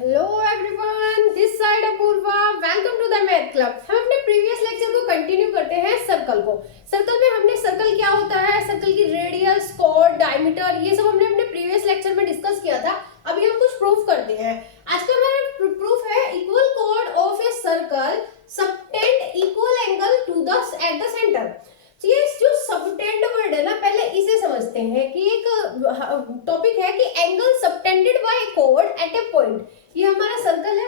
Hello everyone, this side Apoorva. Welcome to the math club. हम अपने previous lecture को continue करते हैं सर्कल को। सर्कल में हमने सर्कल क्या होता है, सर्कल की रेडियस, कॉर्ड, डायमीटर, ये सब हमने अपने प्रीवियस लेक्चर में डिस्कस किया था। अभी हम कुछ प्रूफ करते हैं। आज का हमारा प्रूफ है equal chord of a circle subtend equal angle to the at the centre. ये जो सबटेंड वर्ड है ना, पहले इसे समझते हैं कि एक टॉपिक है कि angle subtended by chord at a point. ये हमारा सर्कल है।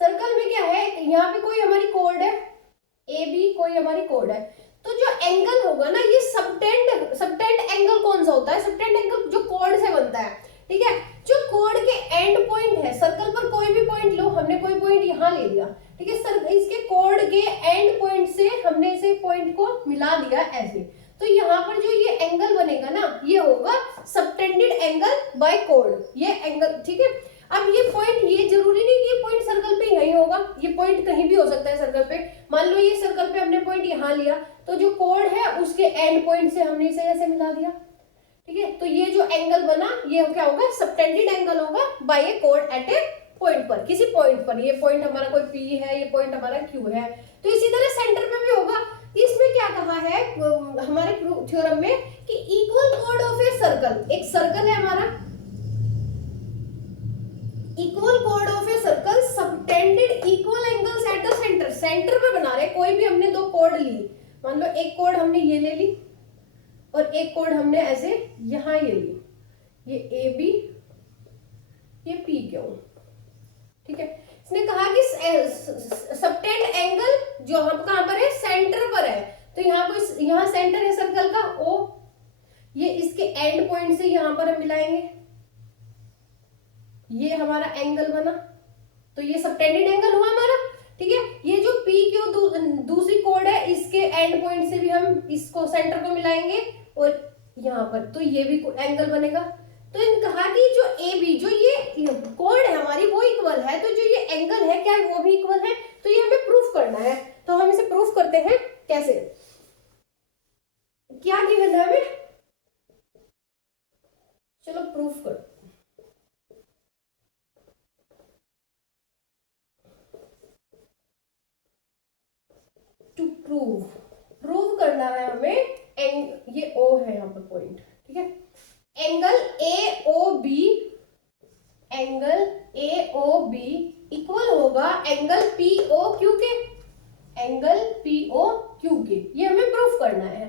सर्कल में क्या है, यहाँ पे कोई हमारी कॉर्ड है ए बी, कोई हमारी कॉर्ड है। तो जो एंगल होगा ना, ये सबटेंड एंगल कौन सा होता है? सबटेंड एंगल जो कॉर्ड से बनता है, ठीक है। जो कॉर्ड के एंड पॉइंट है, सर्कल पर कोई भी पॉइंट लो, हमने कोई पॉइंट यहाँ ले लिया, ठीक है। सर इसके कॉर्ड के एंड पॉइंट से हमने इसे पॉइंट को मिला दिया ऐसे। तो यहाँ पर जो ये एंगल बनेगा ना, ये होगा सबटेंडेड एंगल बाय कॉर्ड, ये एंगल, ठीक है। अब ये पॉइंट, ये जरूरी नहीं कि ये पॉइंट सर्कल पे यही होगा, ये पॉइंट कहीं भी हो सकता है सर्कल पे। मान लो ये सर्कल पे हमने पॉइंट यहाँ लिया, तो जो कॉर्ड है उसके एंड पॉइंट से हमने इसे ऐसे मिला दिया, ठीक है। तो ये जो एंगल बना, ये क्या होगा? सबटेंडेड एंगल होगा bye A cord at a point पर, किसी पॉइंट पर। ये पॉइंट हमारा कोई पी है, ये पॉइंट हमारा क्यू है। तो इसी तरह सेंटर में भी होगा। इसमें क्या कहा है हमारे थ्योरम में कि equal chord of a circle, एक सर्कल है हमारा, equal chord of a circle subtended equal angles eight the centre. Centre पे बना रहे, कोई भी हमने दो कॉर्ड ली, मान लो एक कॉर्ड हमने ये ले ली और एक कॉर्ड हमने ऐसे यहां ये ली, ये ए बी, ये पी क्यू, ठीक है। इसने कहा कि सबटेंड एंगल जो हम कहां पर है, सेंटर पर है। तो यहाँ सेंटर है सर्कल का ओ, ये इसके एंड पॉइंट से यहां पर हम मिलाएंगे, ये हमारा एंगल बना। तो ये सबटेंडेड एंगल हुआ हमारा, ठीक है। ये जो पी क्यू दूसरी कोड है, इसके एंड पॉइंट से भी हम इसको सेंटर को मिलाएंगे और यहाँ पर, तो ये भी एंगल बनेगा। तो इन्होंने कहा कि जो ए बी, जो ये कोड है हमारी, वो इक्वल है। तो जो ये एंगल है, क्या वो भी इक्वल है? तो ये हमें प्रूफ करना है। तो हम इसे प्रूफ करते हैं। कैसे, क्या गिवन है हमें? चलो प्रूफ कर। टू प्रूव करना है हमें ये ओ है यहाँ पर पॉइंट, ठीक है। Angle A O B, angle A O B equal होगा एंगल पी ओ क्यू के, एंगल पी ओ क्यू के। ये हमें प्रूफ करना है।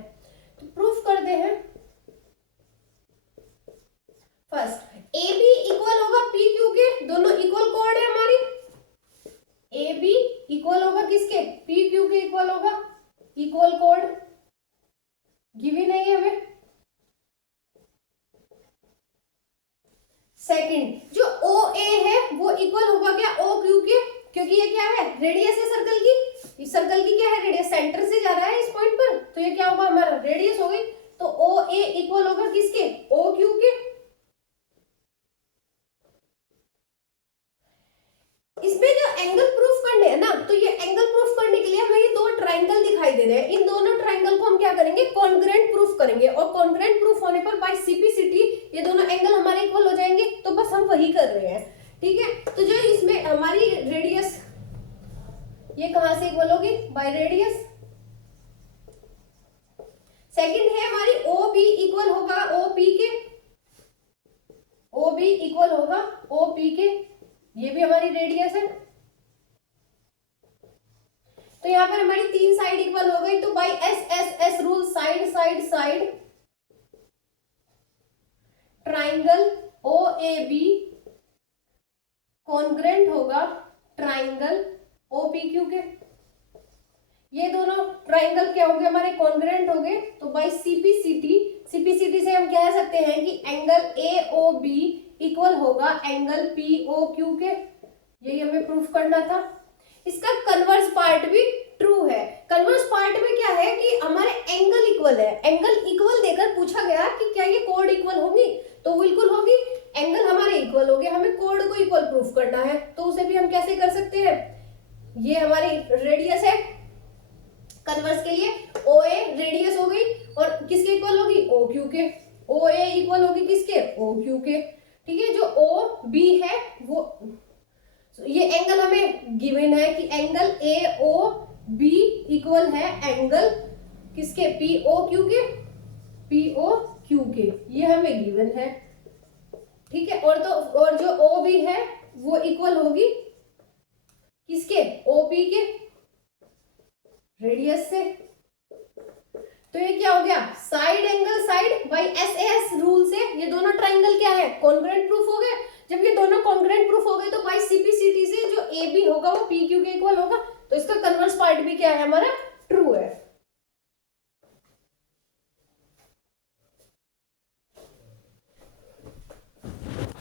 तो प्रूफ करते हैं। फर्स्ट, ए बी इक्वल होगा पी क्यू के, दोनों इक्वल कॉर्ड है हमारी। ए बी इक्वल होगा किसके? पी क्यू के इक्वल होगा, इक्वल कॉर्ड गिवन है हमें। सेकंड, जो ओ ए है वो इक्वल होगा क्या? ओ क्यू के, क्योंकि ये क्या है? रेडियस है सर्कल की। इस सर्कल की क्या है? रेडियस, सेंटर से जा रहा है इस पॉइंट पर, तो ये क्या होगा? हमारा रेडियस हो गई। तो ओ ए इक्वल होगा किसके? ओ क्यू के। इसमें जो एंगल प्रूफ करने हैं ना, तो ये एंगल प्रूफ करने के लिए हमें ये दो ट्रायंगल दिखाई दे रहे हैं। इन दोनों ट्रायंगल को हम क्या करेंगे? कॉन्ग्रुएंट प्रूफ करेंगे। और कॉन्ग्रुएंट प्रूफ होने पर बाय सीपीसीटी ये दोनों एंगल हमारे इक्वल हो जाएंगे। तो बस हम वही कर रहे हैं, ठीक है। तो जो इसमें हमारी रेडियस, ये कहां से इक्वल होगी? By radius. सेकंड है हमारी ओ बी इक्वल होगा ओ पी के, ओ बी इक्वल होगा ओ पी के, ये भी हमारी रेडियस है। तो यहां पर हमारी तीन साइड इक्वल हो गई। तो by S S S rule, side side side, triangle O A B congruent होगा ट्राइंगल ओ पी क्यू के। ये दोनों ट्राइंगल क्या हो गए हमारे? कॉन्ग्रुएंट हो गए। तो बाय सीपीसीटी से हम कह सकते हैं कि angle A O B equal होगा एंगल पी ओ क्यू के। यही हमें प्रूफ करना था। इसका कन्वर्स पार्ट भी ट्रू है। कन्वर्स पार्ट में क्या है कि हमारे एंगल इक्वल है। एंगल इक्वल देकर पूछा गया कि क्या ये कोड इक्वल होगी? तो बिल्कुल होगी। एंगल हमारे इक्वल हो गए, हमें कोड को इक्वल प्रूफ करना है। तो उसे भी हम कैसे कर सकते हैं? ये हमारी रेडियस है, कन्वर्स के लिए ओ ए रेडियस हो गई और किसके इक्वल होगी? ओ क्यू के। ओ ए इक्वल होगी किसके? ओ क्यू के। ठीक है, जो ओ बी है गिवन है कि angle A O B equal है एंगल किसके, पी ओ क्यू के, पी ओ क्यू के, ये हमें गिवन है, ठीक है। और जो ओ बी है वो इक्वल होगी किसके, ओपी के रेडियस से। तो ये क्या हो गया, side angle side by S S rule से ये दोनों ट्राइंगल क्या है, कॉन्ग्रुएंट प्रूफ हो गए। जब ये दोनों कॉन्ग्रुएंट प्रूफ हो गए तो बाई सीपीसीटी से जो ए बी होगा वो पी क्यू के इक्वल होगा, तो इसका कन्वर्स पार्ट भी क्या है हमारा, ट्रू है।